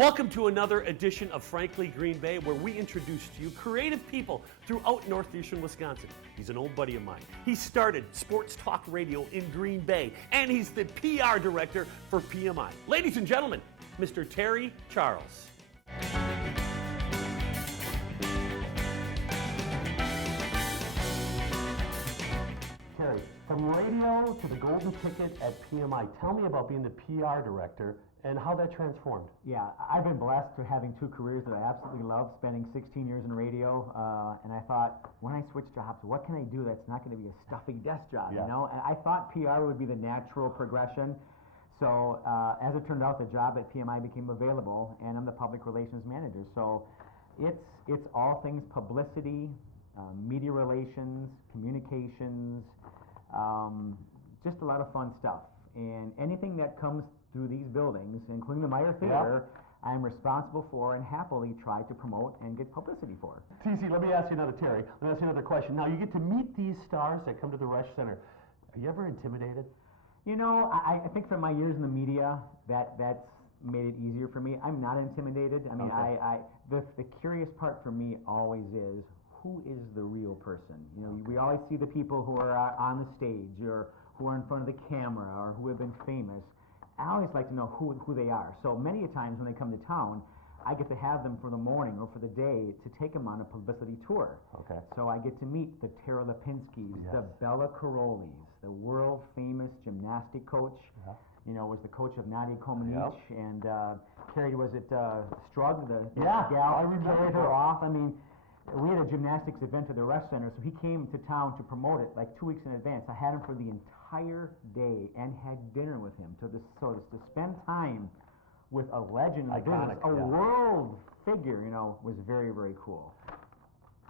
Welcome to another edition of Frankly Green Bay, where we introduce to you creative people throughout northeastern Wisconsin. He's an old buddy of mine. He started Sports Talk Radio in Green Bay, and he's the PR director for PMI. Ladies and gentlemen, Mr. Terry Charles. Terry, from radio to the golden ticket at PMI, tell me about being the PR director and how that transformed. Yeah, I've been blessed to having two careers that I absolutely love, spending 16 years in radio, and I thought, when I switch jobs, what can I do that's not going to be a stuffy desk job, you know? And I thought PR would be the natural progression. So as it turned out, the job at PMI became available, and I'm the public relations manager. So it's all things publicity, media relations, communications, just a lot of fun stuff. And anything that comes through these buildings, including the Meyer Theater, I'm responsible for and happily try to promote and get publicity for. TC, let me ask you another, Terry. Let me ask you another question. Now, you get to meet these stars that come to the Resch Center. Are you ever intimidated? You know, I think from my years in the media, that's made it easier for me. I'm not intimidated. I mean, the curious part for me always is, who is the real person? You know, we always see the people who are on the stage, or who are in front of the camera, or who have been famous. I always like to know who they are. So many a times when they come to town, I get to have them for the morning or for the day to take them on a publicity tour. Okay. So I get to meet the Tara Lipinskis, the Bella Carolis, the world famous gymnastic coach. You know, was the coach of Nadia Comaneci, and Carrie, was it Strug, the gal? I carried her off. I mean, we had a gymnastics event at the Resch Center, so he came to town to promote it like 2 weeks in advance. I had him for the entire day and had dinner with him to spend time with a legend of business, a world figure, you know, was very, very cool.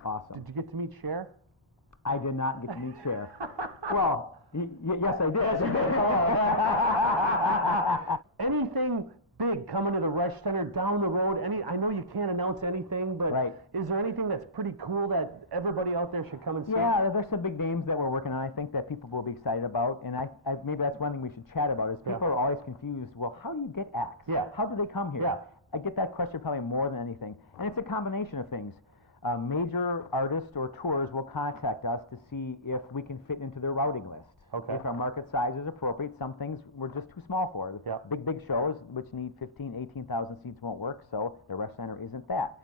Awesome. Did you get to meet Cher? I did not get to meet Cher. Well, yes, I did. Yes, you did. Anything big coming to the Resch Center down the road? I know you can't announce anything, but is there anything that's pretty cool that everybody out there should come and see? Yeah, there's some big names that we're working on, I think, that people will be excited about, and maybe that's one thing we should chat about, is people are always confused, well, how do you get acts? How do they come here? I get that question probably more than anything, and it's a combination of things. Major artists or tours will contact us to see if we can fit into their routing list. If our market size is appropriate, some things we're just too small for. Big shows, which need 15,000, 18,000 seats, won't work, so the Resch Center isn't that.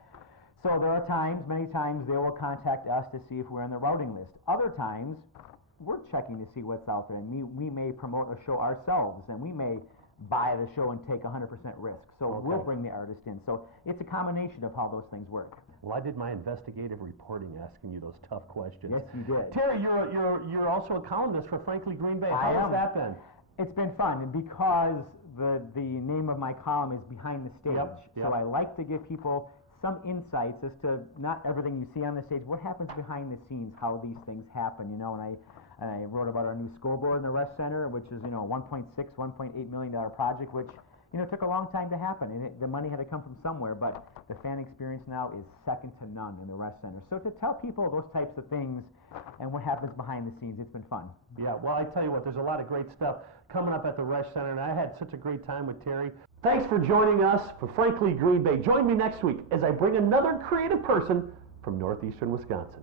So there are times, many times, they will contact us to see if we're on the routing list. Other times, we're checking to see what's out there, and we may promote a show ourselves, and we may buy the show and take 100% risk. So we'll bring the artist in. So it's a combination of how those things work. Well, I did my investigative reporting asking you those tough questions. Yes, you did. Terry, you're also a columnist for Frankly Green Bay. How has that been? It's been fun, and because the name of my column is Behind the Stage, so I like to give people some insights as to not everything you see on the stage, what happens behind the scenes, how these things happen, you know, and I wrote about our new scoreboard in the Resch Center, which is, you know, $1.6, $1.8 million project, which, you know, took a long time to happen, and the money had to come from somewhere, but the fan experience now is second to none in the Resch Center. So to tell people those types of things and what happens behind the scenes, it's been fun. Yeah, well, I tell you what, there's a lot of great stuff coming up at the Resch Center, and I had such a great time with Terry. Thanks for joining us for Frankly Green Bay. Join me next week as I bring another creative person from northeastern Wisconsin.